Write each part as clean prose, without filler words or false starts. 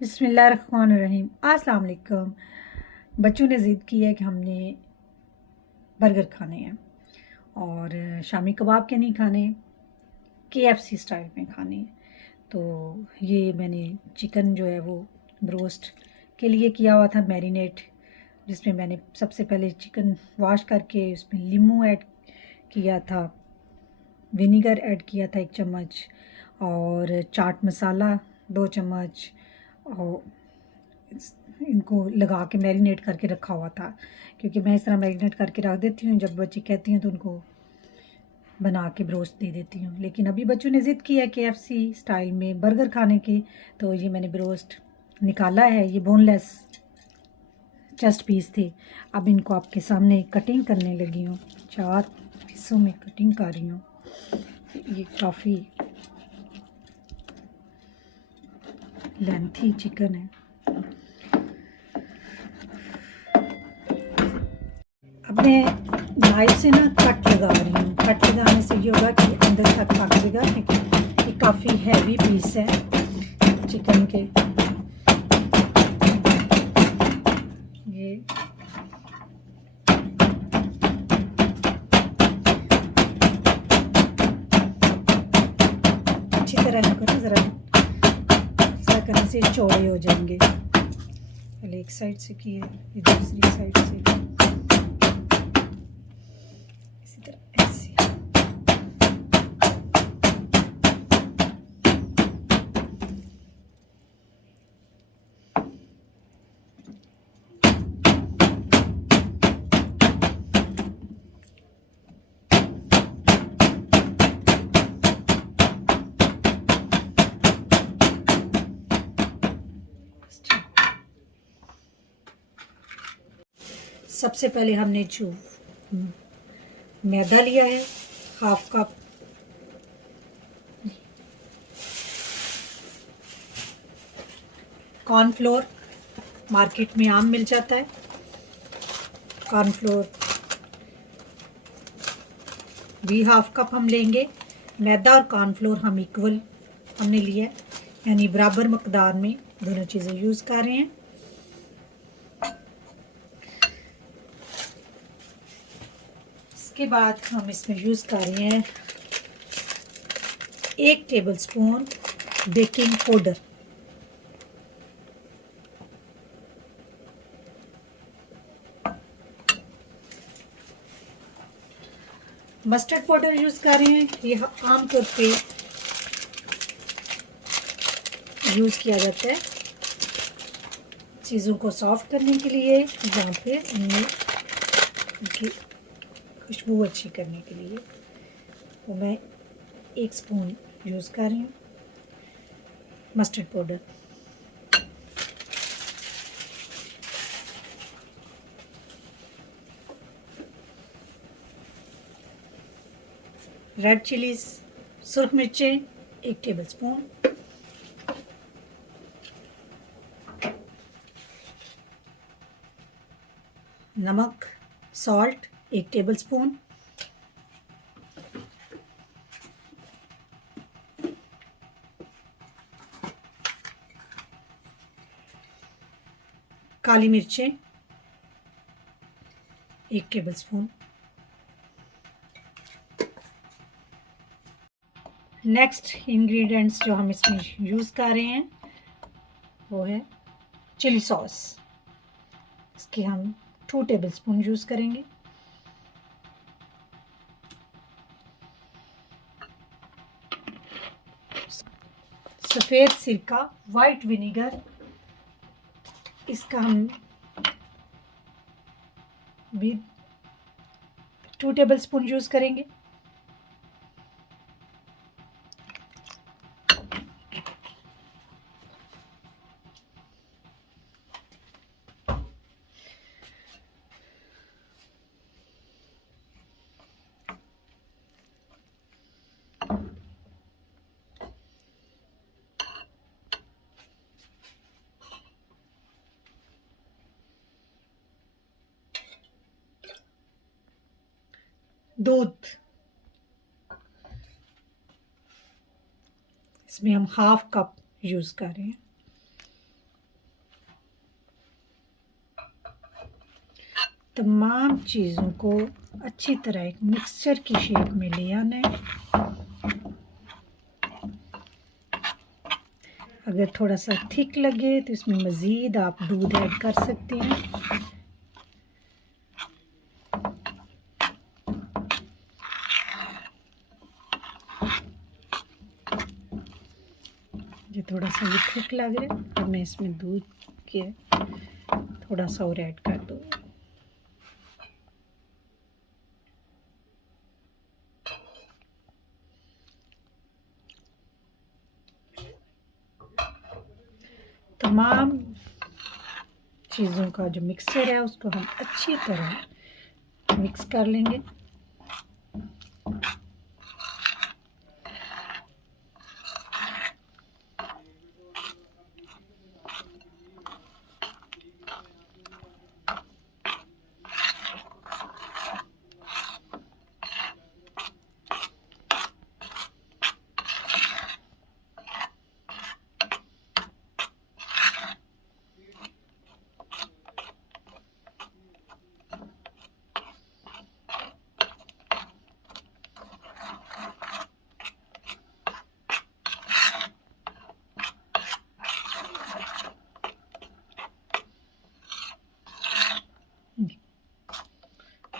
बिस्मिल्लाहिर्रहमानिर्रहीम। अस्सलाम वालेकुम। बच्चों ने ज़िद की है कि हमने बर्गर खाने हैं और शामी कबाब के नहीं खाने, केएफसी स्टाइल में खाने हैं। तो ये मैंने चिकन जो है वो ब्रोस्ट के लिए किया हुआ था मैरिनेट, जिसमें मैंने सबसे पहले चिकन वॉश करके उसमें नींबू ऐड किया था, विनीगर ऐड किया था 1 चम्मच, और चाट मसाला 2 चम्मच, और इनको लगा के मैरिनेट करके रखा हुआ था। क्योंकि मैं इस तरह मैरिनेट करके रख देती हूँ, जब बच्चे कहती हैं तो उनको बना के ब्रोस्ट दे देती हूँ। लेकिन अभी बच्चों ने ज़िद की है केएफसी स्टाइल में बर्गर खाने की, तो ये मैंने ब्रोस्ट निकाला है। ये बोनलेस चेस्ट पीस थे। अब इनको आपके सामने कटिंग करने लगी हूँ, 4 हिस्सों में कटिंग कर रही हूँ। ये काफ़ी लेंथी चिकन है। अपने नाइफ से ना कट लगा रही हूँ। कट लगाने से ये होगा कि अंदर तक पकेगा, क्योंकि ये काफ़ी हैवी पीस है चिकन के। ये अच्छी तरह इनको ना ज़रा करने से चौड़े हो जाएंगे। पहले एक साइड से किए, फिर दूसरी साइड से, इसी तरह ऐसे। सबसे पहले हमने जो मैदा लिया है 1/2 कप, कॉर्नफ्लोर मार्केट में आम मिल जाता है। कॉर्नफ्लोर भी 1/2 कप हम लेंगे। मैदा और कॉर्नफ्लोर हम इक्वल हमने लिया है, यानी बराबर मकदार में दोनों चीज़ें यूज़ कर रहे हैं। इसके बाद हम इसमें यूज़ कर रहे हैं 1 tablespoon baking powder. Mustard powder use कर रहे हैं। ये आमतौर पे यूज़ किया जाता है चीज़ों को सॉफ्ट करने के लिए, या फिर उनकी खुशबू अच्छी करने के लिए। तो मैं 1 स्पून यूज़ कर रही हूँ मस्टर्ड पाउडर। रेड चिलीज सुर्ख मिर्चें 1 टेबलस्पून, नमक सॉल्ट 1 टेबलस्पून, काली मिर्चें 1 टेबलस्पून। नेक्स्ट इंग्रेडिएंट्स जो हम इसमें यूज़ कर रहे हैं वो है चिली सॉस। इसकी हम 2 टेबलस्पून यूज़ करेंगे। सफ़ेद सिरका वाइट विनीगर, इसका हम भी 2 टेबलस्पून यूज़ करेंगे। दूध, इसमें हम 1/2 कप यूज़ कर रहे हैं। तमाम चीज़ों को अच्छी तरह एक मिक्सचर की शेप में ले आना है। अगर थोड़ा सा थिक लगे तो इसमें मज़ीद आप दूध ऐड कर सकते हैं। जो थोड़ा सा ये थिक लग रहा है, अब मैं इसमें दूध के थोड़ा सा और ऐड कर दूँगी। तमाम चीज़ों का जो मिक्सचर है उसको हम अच्छी तरह मिक्स कर लेंगे।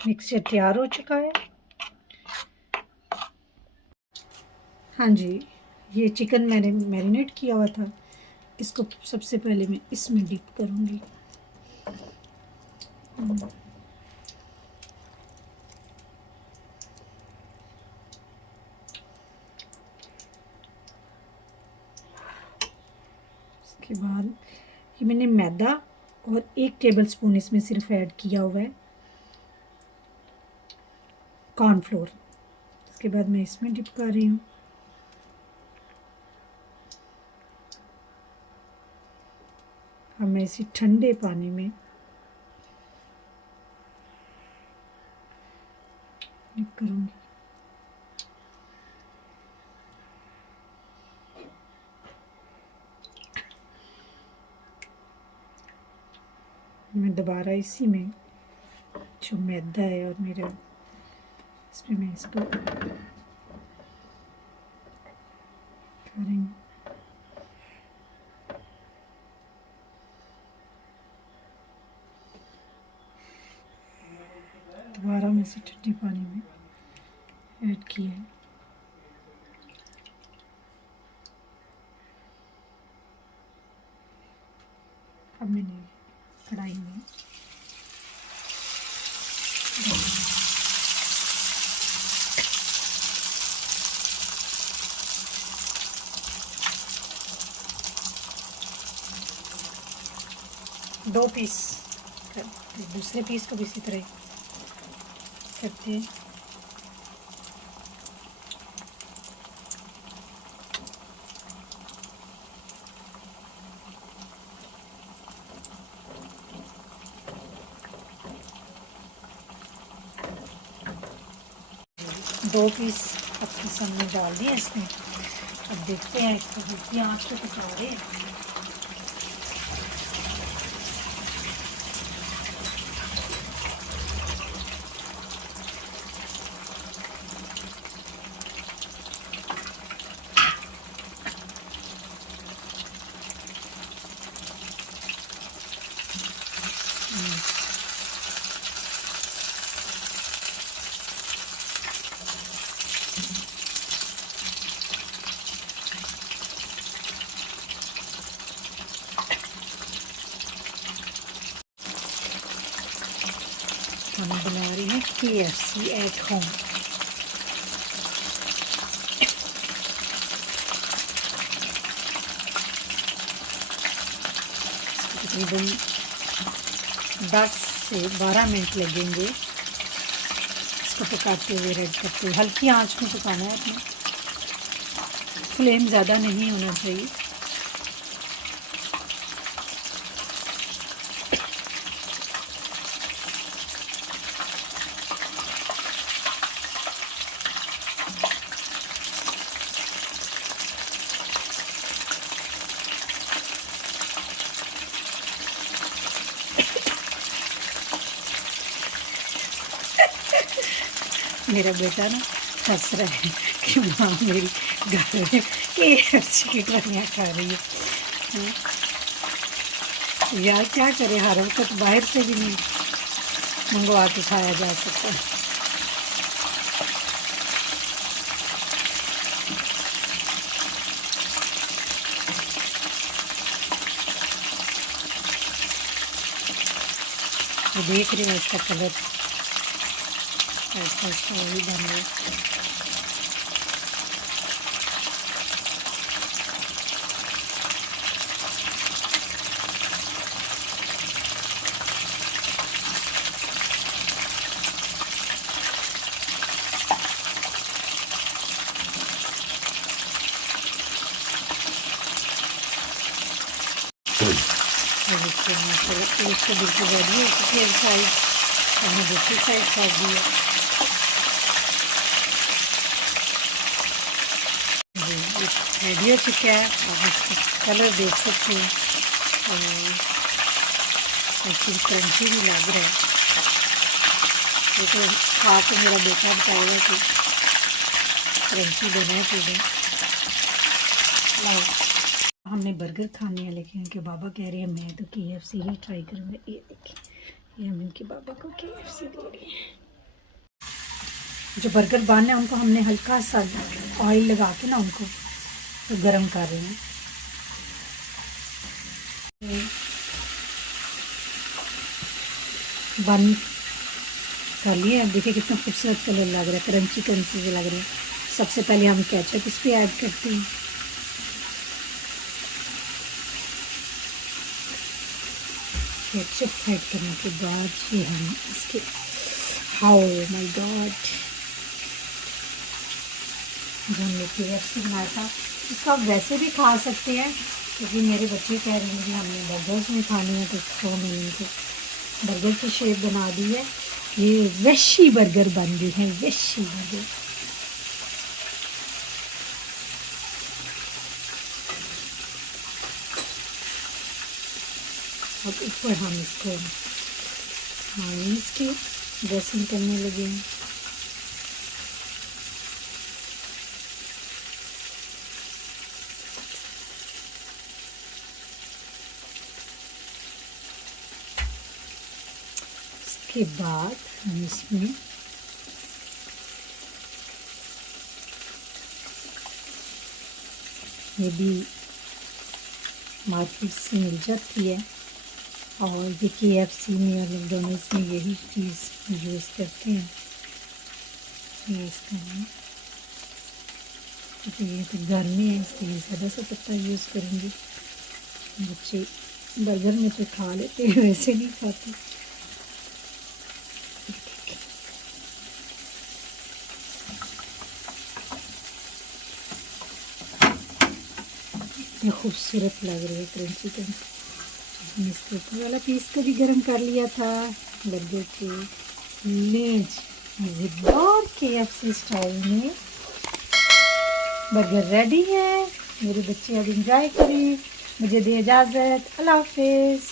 मिक्सचर तैयार हो चुका है। हाँ जी, ये चिकन मैंने मैरिनेट किया हुआ था, इसको सबसे पहले मैं इसमें डिप करूँगी। उसके बाद ये मैंने मैदा और 1 टेबलस्पून इसमें सिर्फ ऐड किया हुआ है कॉर्नफ्लोर। इसके बाद मैं इसमें डिप कर रही हूँ। अब मैं इसी ठंडे पानी में डिप करूँगी। मैं दोबारा इसी में जो मैदा है और मेरा इसमें मैं इसको करेंगे। दोबारा मैं इसे ठंडे पानी में ऐड किया है। अब मैंने कढ़ाई में दो पीस दूसरे पीस को भी इसी तरह करते हैं। दो पीस अपने सामने डाल दिए इसमें। अब देखते हैं इसको हल्की आंच पे पका रहे हैं। हम बना रही हैं KFC एट होम। तकरीबन 10 से 12 मिनट लगेंगे इसको पकाते हुए, रेड करते हुए। हल्की आंच में पकाना है अपने, फ्लेम ज़्यादा नहीं होना चाहिए। मेरा बेटा ना हंस रहा है कि माँ मेरी घर में KFC की कहानियाँ खा रही है। यार क्या करे, हर वक्त बाहर से भी नहीं मंगवा के खाया जा सकता। तो देख रही हूँ इसका कलर ऐसा ऐसा वही बन रहा है। और इसको मसाला इसको बिल्कुल रेडी हो चुकी है साइड, हमने दूसरी साइड कर दी है जी। रेडी हो चुका है, आप इसका कलर देख सकते हैं और एक्चुअली क्रंची भी लग रहा है। ये तो खा के मेरा बेटा बताएगा कि क्रंची बना है चीज़ें। हमने बर्गर खाने हैं लेकिन इनके बाबा कह रहे हैं मैं तो KFC ही ट्राई करूँगा। ये देखिए, ये हम इनके बाबा को KFC दे रहे हैं। जो बर्गर बन है उनको हमने हल्का सा ऑयल लगा के ना उनको तो गर्म कर रहे हैं। बन कर लिए, देखिए कितना खूबसूरत कलर लग रहा है, क्रंची क्रंची से लग रहे हैं। सबसे पहले हम केचप इस पर ऐड करते हैं। केचप ऐड करने के बाद ये हम इसके हाउ माय गॉड जो हमने KFC बनाया था इसको आप वैसे भी खा सकते हैं, क्योंकि मेरे बच्चे कह रहे हैं कि हमने बर्गर्स में खानी है तो मैंने इनको बर्गर की शेप बना दी है। ये वेशी बर्गर बन गई है, वेशी बर्गर। अब ऊपर हम इसको मायोनीज की ड्रेसिंग करने लगे हैं। इसके बाद हम इसमें ये भी मार्केट से मिल जाती है और ये KFC में या मैकडॉनल्ड्स में यही चीज़ यूज़ करते हैं। ये इसका है क्योंकि ये तो गर्मी है इसलिए ज़्यादा सा पत्ता यूज़ करेंगे। बच्चे बर्गर में तो खा लेते हैं, वैसे नहीं खाते। इतनी खूबसूरत लग रही है क्रंची क्रंची। हमने इसके ऊपर वाला पीस को भी गर्म कर लिया था बर्गर के लेज मज़ेदार KFC स्टाइल में। बर्गर रेडी है, मेरे बच्चे अब इंजॉय करें। मुझे दे इजाज़त, अल्लाह हाफिज़।